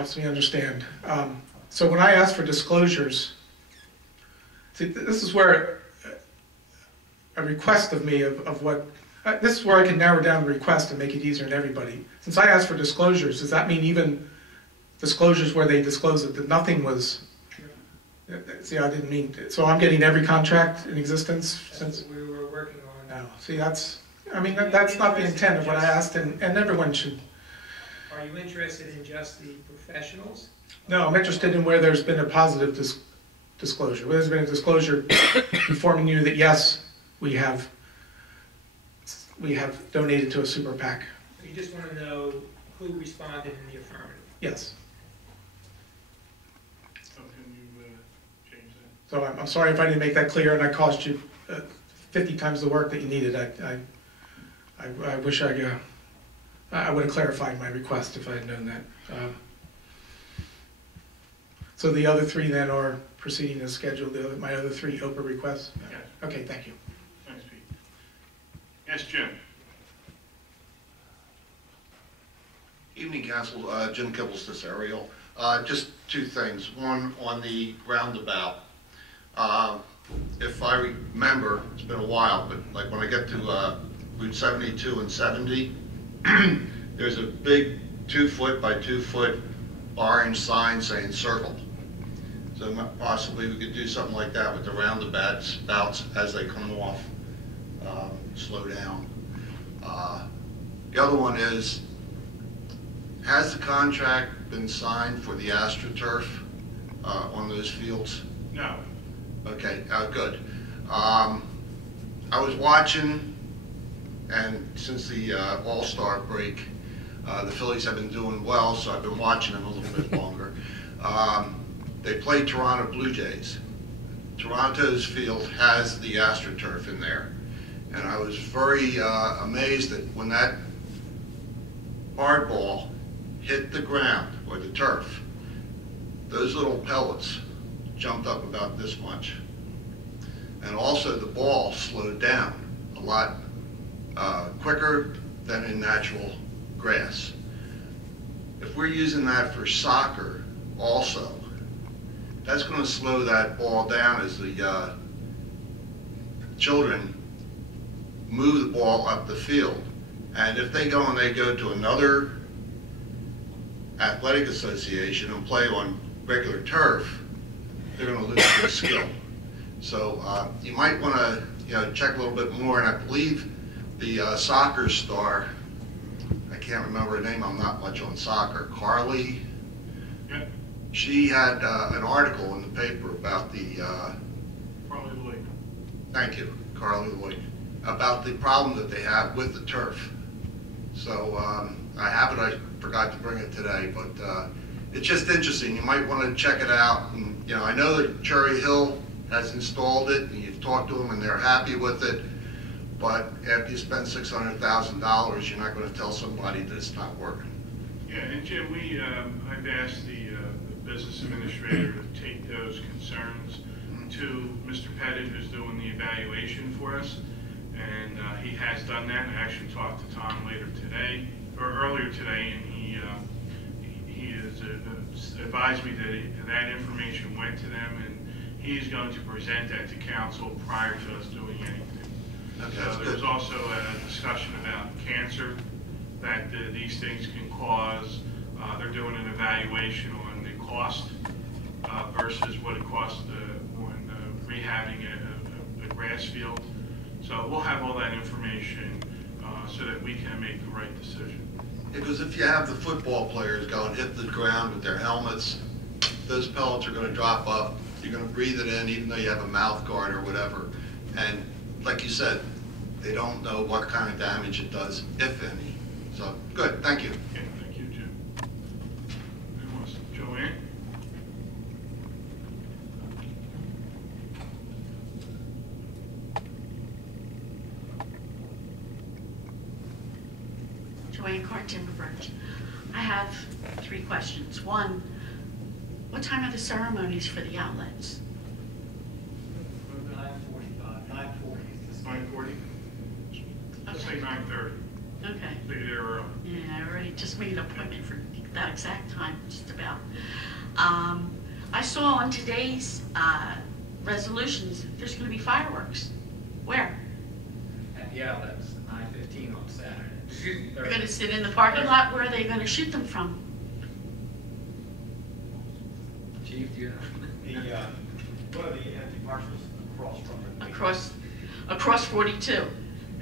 helps me understand. So when I ask for disclosures, see, this is where a request of me of what, this is where I can narrow down the request and make it easier on everybody. Since I asked for disclosures, does that mean even disclosures where they disclose that nothing was, see, I didn't mean, so I'm getting every contract in existence since? We were working on. No, see, that's, I mean, that's not the intent of what I asked, and everyone should. Are you interested in just the professionals? No, I'm interested in where there's been a positive disclosure, where there's been a disclosure informing you that yes, we have donated to a super PAC. You just want to know who responded in the affirmative? Yes. So can you change that? So I'm sorry if I didn't make that clear and I cost you 50 times the work that you needed. I wish I would have clarified my request if I had known that. So the other three then are proceeding as scheduled, my other three OPA requests? Yes. Okay, thank you. Thanks, Pete. Yes, Jim. Evening, Council. Jim Kibbles, this aerial. Just two things. One, on the roundabout. If I remember, it's been a while, but like when I get to Route 72 and 70, there's a big 2-foot by 2-foot orange sign saying circle. So possibly we could do something like that with the roundabouts as they come off, slow down. The other one is, has the contract been signed for the AstroTurf on those fields? No. Okay, good. I was watching, and since the All-Star break, the Phillies have been doing well, so I've been watching them a little bit longer. They played Toronto Blue Jays. Toronto's field has the AstroTurf in there. And I was very amazed that when that hard ball hit the ground, or the turf, those little pellets jumped up about this much. And also the ball slowed down a lot quicker than in natural grass. If we're using that for soccer also, that's going to slow that ball down as the children move the ball up the field. And if they go to another athletic association and play on regular turf, they're going to lose their skill. So you might want to check a little bit more. And I believe the soccer star, I can't remember her name, I'm not much on soccer, Carly. Yep. She had an article in the paper about the, Carly Lloyd. thank you, Carly Lloyd, about the problem that they have with the turf. So I have it, I forgot to bring it today, but it's just interesting. You might want to check it out. And, I know that Cherry Hill has installed it, and you've talked to them, and they're happy with it. But after you spend $600,000, you're not going to tell somebody that it's not working. Yeah, and Jim, I've asked the business administrator to take those concerns to Mr. Pettit, who's doing the evaluation for us, and he has done that. I actually talked to Tom earlier today, and he has advised me that that information went to them, and he's going to present that to council prior to us doing anything. Okay, There's also a discussion about cancer that these things can cause. They're doing an evaluation on the cost versus what it costs when rehabbing a grass field. So we'll have all that information so that we can make the right decision. Because if you have the football players go and hit the ground with their helmets, those pellets are going to drop up. You're going to breathe it in even though you have a mouth guard or whatever. And like you said, they don't know what kind of damage it does, if any. So, good, thank you. Okay, thank you, Jim. Joanne? Joanne Carr, Timberbridge. I have 3 questions. One, what time are the ceremonies for the outlets? 9:40. 9:40? Let's say 9:30. Okay. Be there early. Yeah, I already just made an appointment for that exact time, just about. I saw on today's resolutions, there's gonna be fireworks. Where? At the outlets, 9:15 on Saturday. Excuse me, They're Thursday. gonna sit in the parking lot, where are they gonna shoot them from? Chief, do you know? One of the empty parcels across from the. Across 42.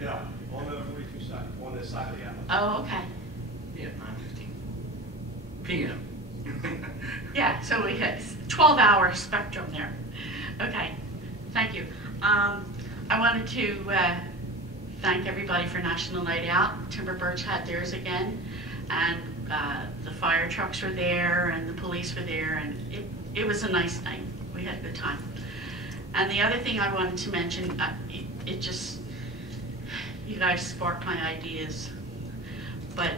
Yeah, on the 42 side, on this side of the alley. Oh, okay. Yeah, 9:15 PM. Yeah, so we had 12-hour spectrum there. Okay, thank you. I wanted to thank everybody for National Night Out. Timber Birch had theirs again, and the fire trucks were there, and the police were there, and it was a nice night. We had a good time. And the other thing I wanted to mention, it just, you guys sparked my ideas, but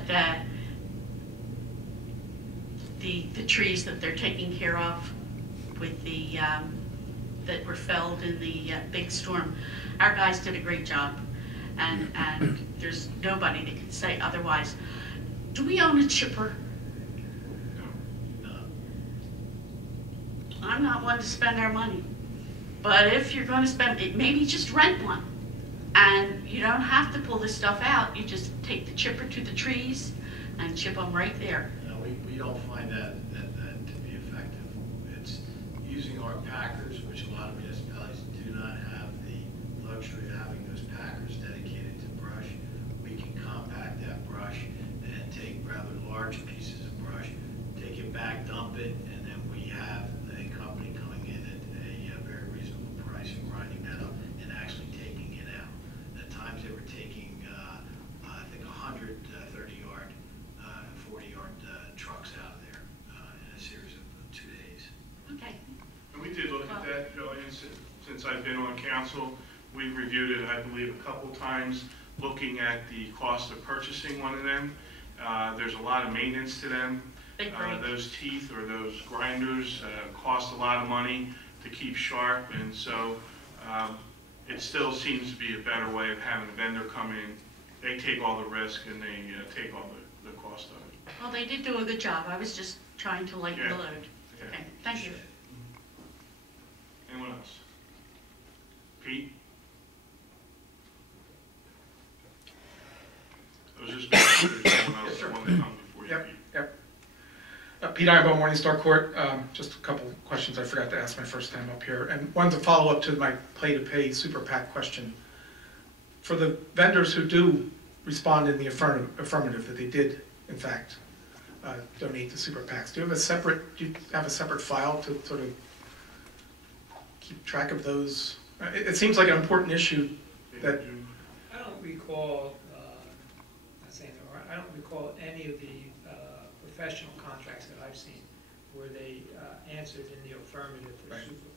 the trees that they're taking care of with the, that were felled in the big storm, our guys did a great job, and there's nobody that can say otherwise. Do we own a chipper? I'm not one to spend our money, but if you're going to spend it, maybe just rent one. And you don't have to pull this stuff out. You just take the chipper to the trees and chip them right there. No, we don't find that to be effective. It's using our packers, which a lot of municipalities do not have the luxury of having those packers dedicated to brush. We can compact that brush and take rather large pieces of brush, take it back, dump it, and then we have a company coming in at a very reasonable price and grinding that up and actually taking it out. At times they were taking, I think 130-yard, 40-yard trucks out of there in a series of 2 days. Okay. And we did look at that, Joanne, since I've been on council. We've reviewed it, I believe, a couple times, looking at the cost of purchasing one of them. There's a lot of maintenance to them. Those teeth or those grinders cost a lot of money to keep sharp, and so it still seems to be a better way of having a vendor come in. They take all the risk and they take all the cost of it. Well, they did do a good job. I was just trying to lighten the Yeah. load. Yeah. Okay, thank you. Anyone else? Pete? I was just wondering if there's someone else that wanted to come before you, Yep, Pete. yep. Pete Ironbow, Morningstar Court. Just a couple questions I forgot to ask my first time up here. And one to follow up to my pay-to-pay super PAC question. For the vendors who do respond in the affirmative that they did, in fact, donate to super PACs, do you have a separate file to sort of keep track of those? It seems like an important issue that. I don't recall, not saying there are, I don't recall any of the professional contracts that I've seen where they answered in the affirmative for Right. super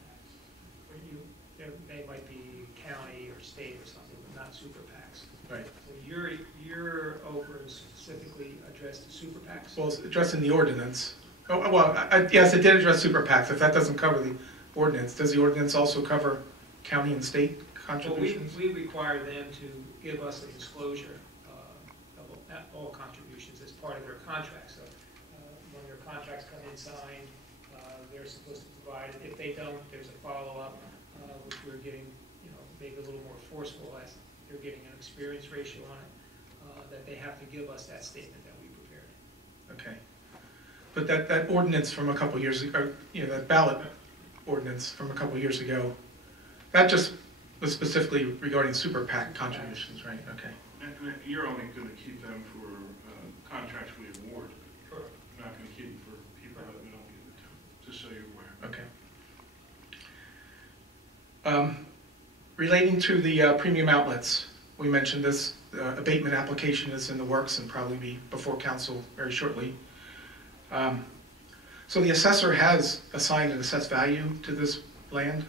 PACs. They might be county or state or something, but not super PACs. Right. So your OPRA is specifically addressed to super PACs? Well, it's addressed in the ordinance. Oh, well, yes, it did address super PACs. If that doesn't cover the ordinance, does the ordinance also cover county and state Well, contributions? we require them to give us a disclosure of all contributions as part of their contract. So when their contracts come in signed, they're supposed to provide it. If they don't, there's a follow-up, which we're getting, maybe a little more forceful as they're getting an experience ratio on it, that they have to give us that statement that we prepared. Okay. But that ordinance from a couple years ago, that ballot ordinance from a couple years ago, that just was specifically regarding super PAC contributions, right? Okay. And you're only going to keep them for contracts we award. Correct. You're not going to keep them for people that we don't give it to, just so you're aware. Okay. Relating to the premium outlets, we mentioned this abatement application is in the works and probably be before council very shortly. So the assessor has assigned an assessed value to this land,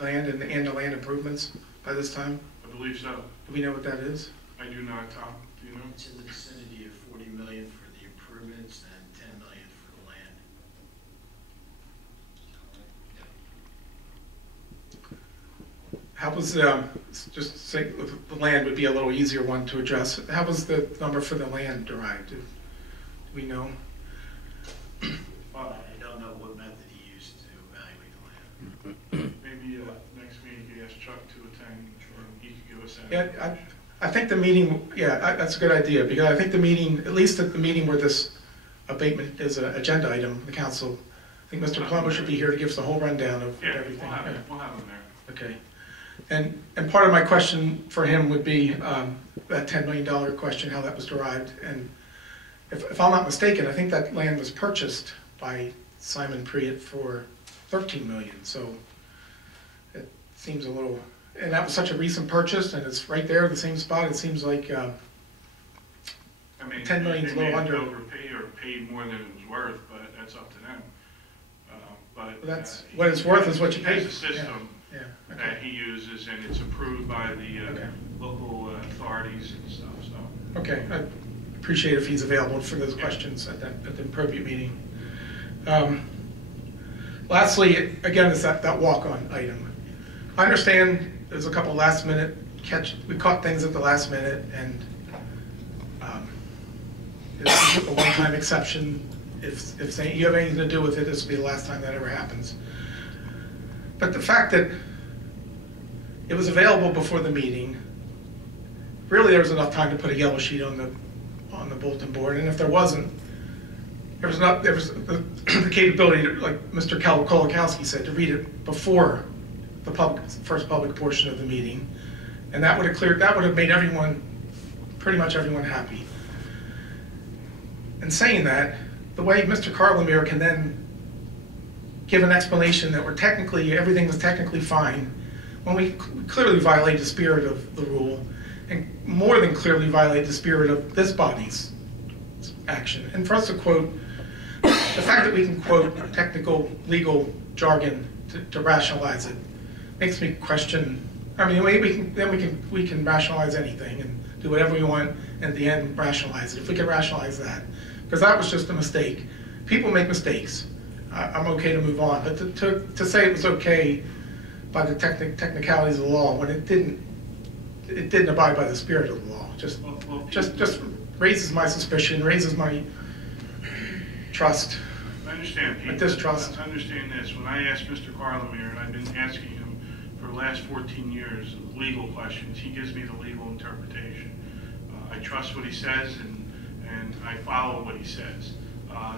land and the land improvements by this time. I believe so. Do we know what that is? I do not, Tom. Do you know? It's in the vicinity of 40 million for the improvements and 10 million for the land. How was, just say the land would be a little easier one to address. How was the number for the land derived? Do we know? I don't know what us that. Yeah, I think the meeting, that's a good idea, because I think the meeting, at least at the meeting where this abatement is an agenda item, the council, I think Mr. Palumbo should be here to give us a whole rundown of Yeah, everything. we'll have them there. Okay. And part of my question for him would be that $10 million question, how that was derived. And if I'm not mistaken, I think that land was purchased by Simon Priet for $13 million. So it seems a little, and that was such a recent purchase, and it's right there, the same spot. It seems like I mean, 10 million is a little under. They may have overpaid or paid more than it was worth, but that's up to them. But that's what it's worth is what you pay. There's a system that he uses, and it's approved by the local authorities and stuff. So. Okay, I appreciate if he's available for those questions at the appropriate meeting. Lastly, again, is that walk-on item. I understand there's a couple last-minute we caught things at the last minute, and it's a one-time exception. If you have anything to do with it, this will be the last time that ever happens. But the fact that it was available before the meeting, really there was enough time to put a yellow sheet on the bulletin board, and if there wasn't, there was the capability to, like Mr. Kolakowski said, to read it before the first public portion of the meeting, and that would have made pretty much everyone happy. And saying that, the way Mr. Carlemere can then give an explanation that everything was technically fine, when we clearly violate the spirit of the rule, and more than clearly violate the spirit of this body's action. And for us to quote, the fact that we can quote technical legal jargon to rationalize it makes me question. I mean, we can rationalize anything and do whatever we want, and at the end rationalize it. If we can rationalize that, because that was just a mistake. People make mistakes. I'm okay to move on, but to say it was okay by the technicalities of the law when it didn't abide by the spirit of the law, just raises my suspicion, raises my trust. I understand, Pete. Distrust. I understand this. When I asked Mr. Carlemere, and I've been asking him for the last 14 years legal questions, he gives me the legal interpretation. I trust what he says, and I follow what he says.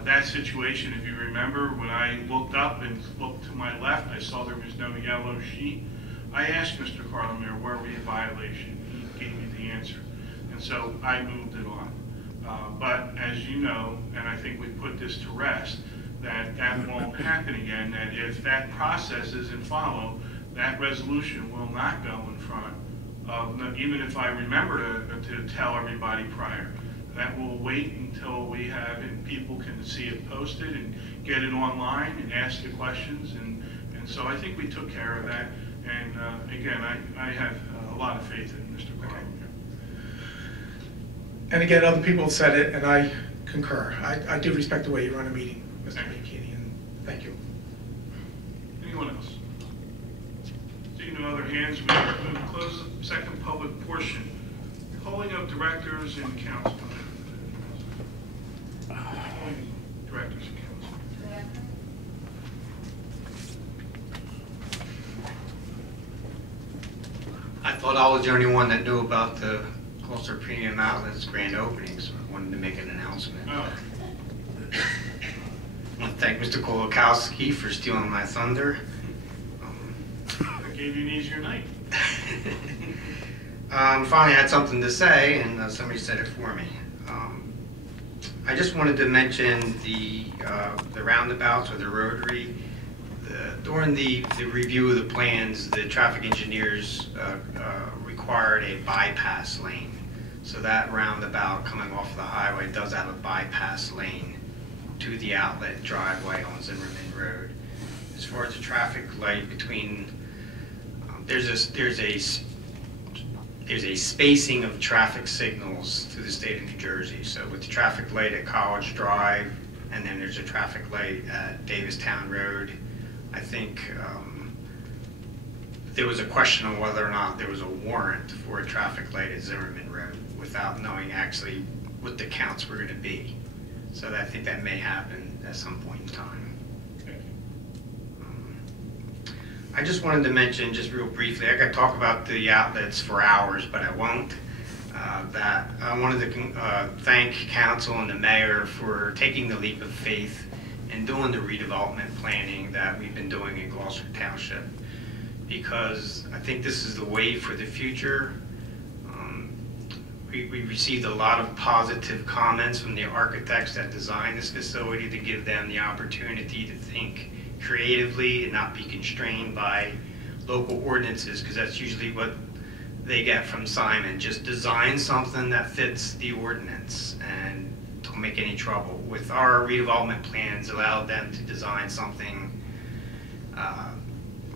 That situation, if you remember, when I looked up and looked to my left, I saw there was no yellow sheet. I asked Mr. Carlemere, were we in violation? He gave me the answer. And so I moved it on. But as you know, and I think we put this to rest, that won't happen again, that if that process isn't followed, that resolution will not go in front of, even if I remember to tell everybody prior. That will wait until we have, and people can see it posted and get it online and ask the questions. And so I think we took care of that. And again, I have a lot of faith in Mr. Carlemere. And again, other people have said it, and I concur. I do respect the way you run a meeting, Mr. McKinney, and thank you. Anyone else? Seeing no other hands, we are going to close the second public portion. Polling of directors and council. Directors and council. I thought I was the only one that knew about the Gloucester Premium Outlets grand opening, so I wanted to make an announcement. Oh. I want to thank Mr. Kolakowski for stealing my thunder. I gave you an easier night. Finally had something to say, and somebody said it for me. I just wanted to mention the roundabouts or the rotary. During the review of the plans, the traffic engineers required a bypass lane. So that roundabout coming off the highway does have a bypass lane to the outlet driveway on Zimmerman Road. As far as the traffic light between, there's a spacing of traffic signals through the state of New Jersey. So with the traffic light at College Drive, and then there's a traffic light at Davistown Road. I think there was a question on whether or not there was a warrant for a traffic light at Zimmerman Road without knowing actually what the counts were going to be. So I think that may happen at some point in time. I just wanted to mention, just real briefly, I could talk about the outlets for hours, but I won't. That I wanted to thank council and the mayor for taking the leap of faith and doing the redevelopment planning that we've been doing in Gloucester Township, because I think this is the way for the future. We received a lot of positive comments from the architects that designed this facility to give them the opportunity to think creatively and not be constrained by local ordinances, because that's usually what they get from Simon. Just design something that fits the ordinance and don't make any trouble. With our redevelopment plans, allowed them to design something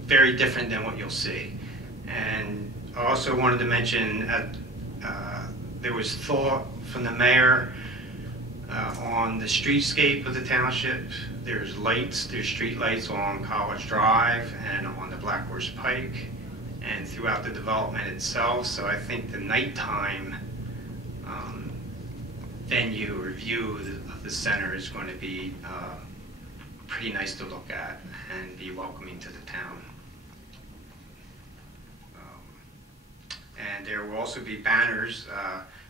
very different than what you'll see. And I also wanted to mention there was thought from the mayor on the streetscape of the township. There's lights, there's street lights on College Drive and on the Black Horse Pike and throughout the development itself. So I think the nighttime venue or view of the center is going to be pretty nice to look at and be welcoming to the town. And there will also be banners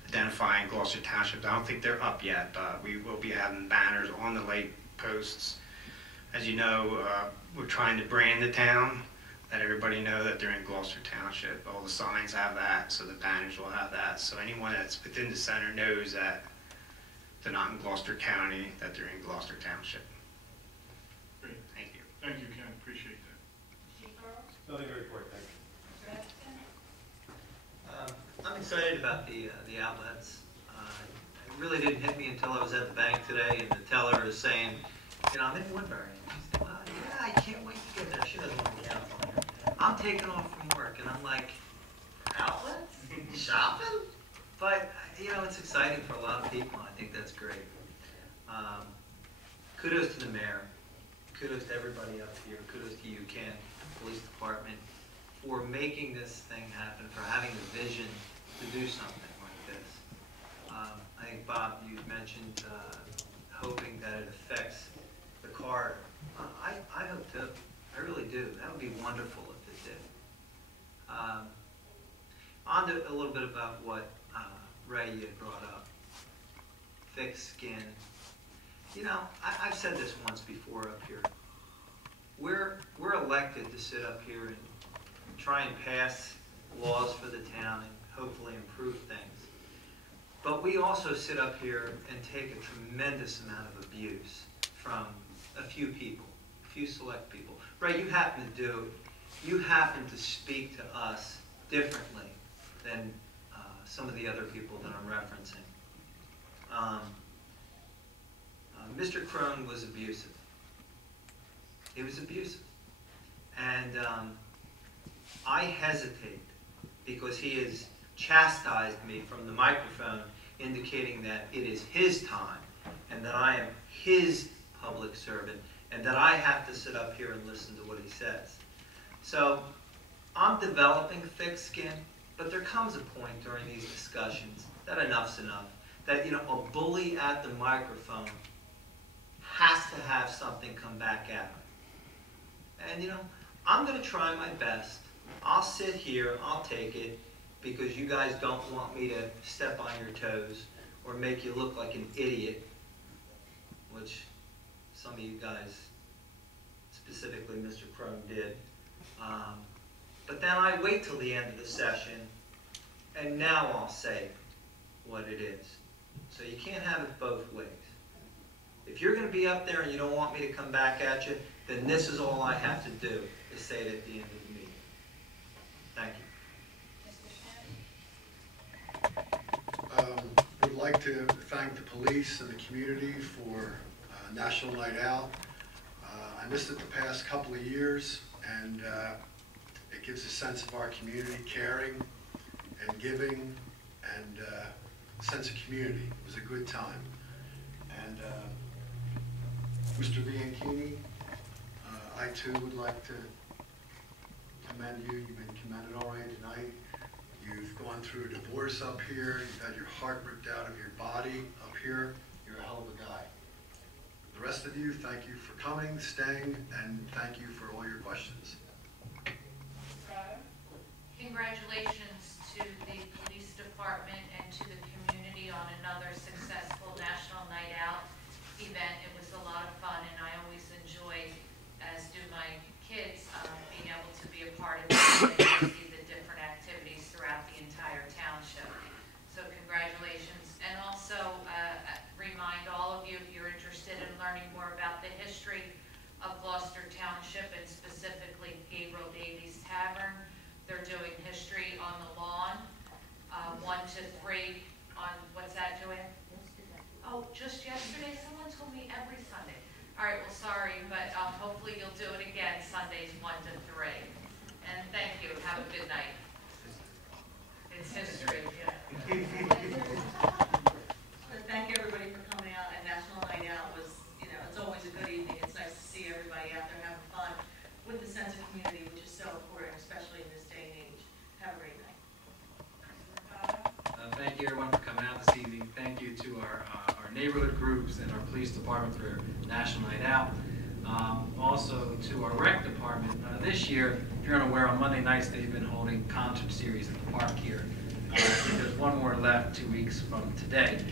identifying Gloucester Township. I don't think they're up yet, but we will be having banners on the light posts. As you know, we're trying to brand the town, let everybody know that they're in Gloucester Township. All the signs have that, so the banners will have that. So anyone that's within the center knows that they're not in Gloucester County, that they're in Gloucester Township. Great. Thank you. Thank you, Ken. Appreciate that. Nothing to report, thank you. I'm excited about the outlets. It really didn't hit me until I was at the bank today and the teller is saying, you know, I'm in Woodbury. And she said, well, yeah, I can't wait to get there. She doesn't want to count on her. I'm taking off from work and I'm like, outlets? Shopping? But, you know, it's exciting for a lot of people. I think that's great. Kudos to the mayor. Kudos to everybody up here. Kudos to you, Ken, police department, for making this thing happen, for having the vision to do something like this. I think, Bob, you mentioned hoping that it affects the corridor. I hope to. I really do. That would be wonderful if it did. On to a little bit about what Ray you had brought up. Thick skin. You know, I've said this once before up here. We're elected to sit up here and try and pass laws for the town and hopefully improve things. But we also sit up here and take a tremendous amount of abuse from a few people, a few select people. Ray, you happen to speak to us differently than some of the other people that I'm referencing. Mr. Crone was abusive. He was abusive. And I hesitate because he has chastised me from the microphone, indicating that it is his time and that I am his public servant and that I have to sit up here and listen to what he says. So I'm developing thick skin, but there comes a point during these discussions that enough's enough. That, you know, a bully at the microphone has to have something come back at him. And, you know, I'm going to try my best. I'll sit here, I'll take it, because you guys don't want me to step on your toes or make you look like an idiot, which some of you guys, specifically Mr. Crone, did. But then I wait till the end of the session, and now I'll say what it is. So you can't have it both ways. If you're going to be up there and you don't want me to come back at you, then this is all I have to do, is say it at the end of the meeting. Thank you. Would like to thank the police and the community for National Night Out. I missed it the past couple of years, and it gives a sense of our community caring and giving and a sense of community. It was a good time. And Mr. Bianchini, I too would like to commend you. You've been commended already tonight. You've gone through a divorce up here. You've had your heart ripped out of your body up here. You're a hell of a guy. The rest of you, thank you for coming, staying, and thank you for all your questions. congratulations to the police department and to the community on another successful National Night Out event. It was a lot of fun, and I always enjoy, as do my kids, being able to be a part of it and see the different activities throughout the entire township. So congratulations. And also remind all of you, if you're interested in learning more about the history of Gloucester Township and specifically Gabriel Davies Tavern, they're doing history on the lawn, 1 to 3 on, what's that, Joanne? Oh, just yesterday? Someone told me every Sunday. All right, well, sorry, but hopefully you'll do it again, Sundays 1 to 3. And thank you. Have a good night. It's history, yeah. Thank you, everybody, for coming out. And National Night Out was, you know, it's always a good evening. It's nice to see everybody out there having fun with the sense of community, which is so important, especially in this day and age. Have a great night. Thank you, everyone, for coming out this evening. Thank you to our neighborhood groups and our police department for National Night Out. Also to our rec department. This year, if you're unaware, on Monday nights they've been holding concert series at the park here. I think there's one more left 2 weeks from today.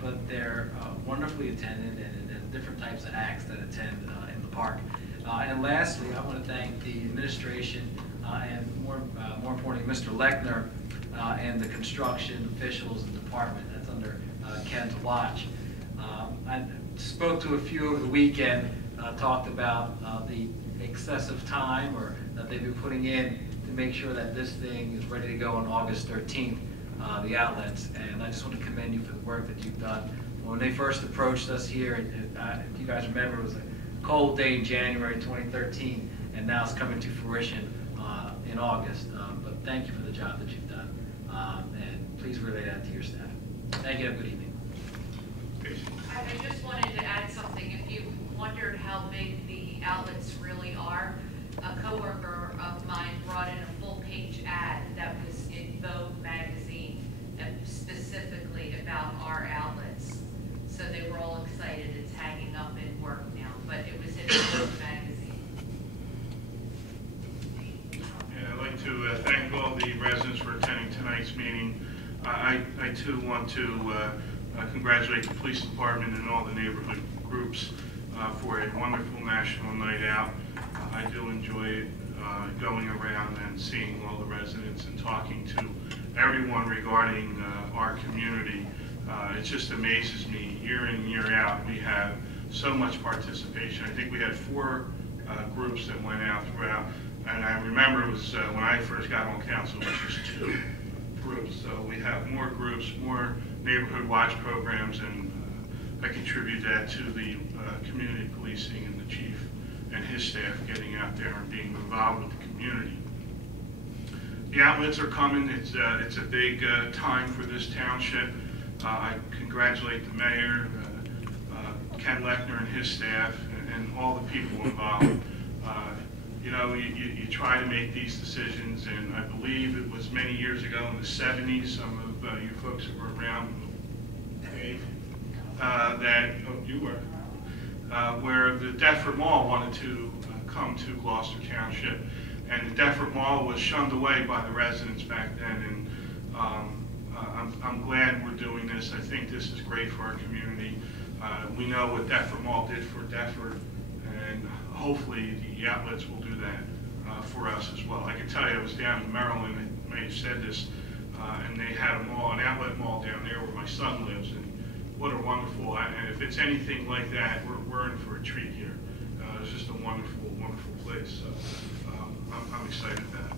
But they're wonderfully attended, and there's different types of acts that attend in the park. And lastly, I want to thank the administration and more importantly, Mr. Lechner and the construction officials and department. That's under Ken's watch. I spoke to a few over the weekend, talked about the excessive time that they've been putting in to make sure that this thing is ready to go on August 13th. The outlets, and I just want to commend you for the work that you've done. When they first approached us here, if you guys remember, it was a cold day in January 2013, and now it's coming to fruition in August. But thank you for the job that you've done, and please relay that to your staff. Thank you. Have a good evening. I just wanted to add something. If you wondered how big the outlets really are, a coworker of mine brought in a full-page ad that was in Vogue magazine, specifically about our outlets. So they were all excited. It's hanging up in work now, but it was in Vogue magazine. Yeah, I'd like to thank all the residents for attending tonight's meeting. I too want to congratulate the police department and all the neighborhood groups for a wonderful National Night Out. I do enjoy it, going around and seeing all the residents and talking to everyone regarding our community. It just amazes me year in, year out. We have so much participation. I think we had 4 groups that went out throughout. And I remember it was when I first got on council, it was just 2 groups. So we have more groups, more neighborhood watch programs, and I contribute that to the community policing and the chief and his staff getting out there and being involved with the community. The outlets are coming. It's a big time for this township. I congratulate the mayor, Ken Lechner and his staff, and all the people involved. You know, you try to make these decisions, and I believe it was many years ago in the 70s, some of you folks who were around, you were, where the Deptford Mall wanted to come to Gloucester Township, and the Deptford Mall was shunned away by the residents back then, and I'm glad we're doing this. I think this is great for our community. We know what Deptford Mall did for Deptford, and hopefully the outlets will do that for us as well. I can tell you, I was down in Maryland, I may have said this, and they had a mall, an outlet mall down there where my son lives, and what a wonderful, and if it's anything like that, we're in for a treat here. It's just a wonderful, wonderful place, so I'm excited about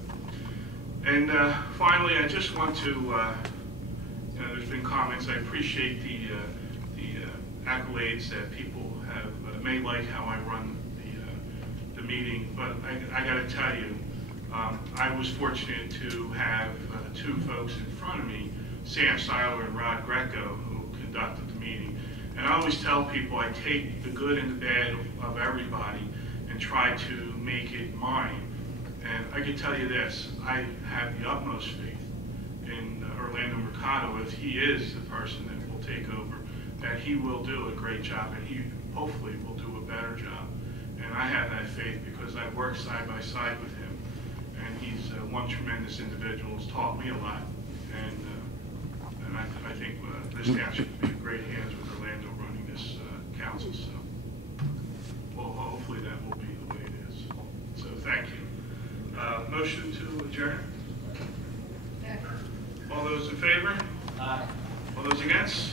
it. And finally, I just want to, you know, there's been comments, I appreciate the accolades that people have, may like how I run the meeting, but I got to tell you, I was fortunate to have 2 folks in front of me, Sam Seiler and Rod Greco, who conducted the meeting. And I always tell people I take the good and the bad of everybody and try to make it mine. And I can tell you this, I have the utmost faith in Orlando Mercado. If he is the person that will take over, that he will do a great job, and he hopefully will do a better job. And I have that faith because I've worked side by side with him. And he's one tremendous individual, has taught me a lot, and I think this township will be in great hands with Orlando running this council, so well, hopefully that will be the way it is. So thank you. Motion to adjourn? All those in favor? Aye. All those against?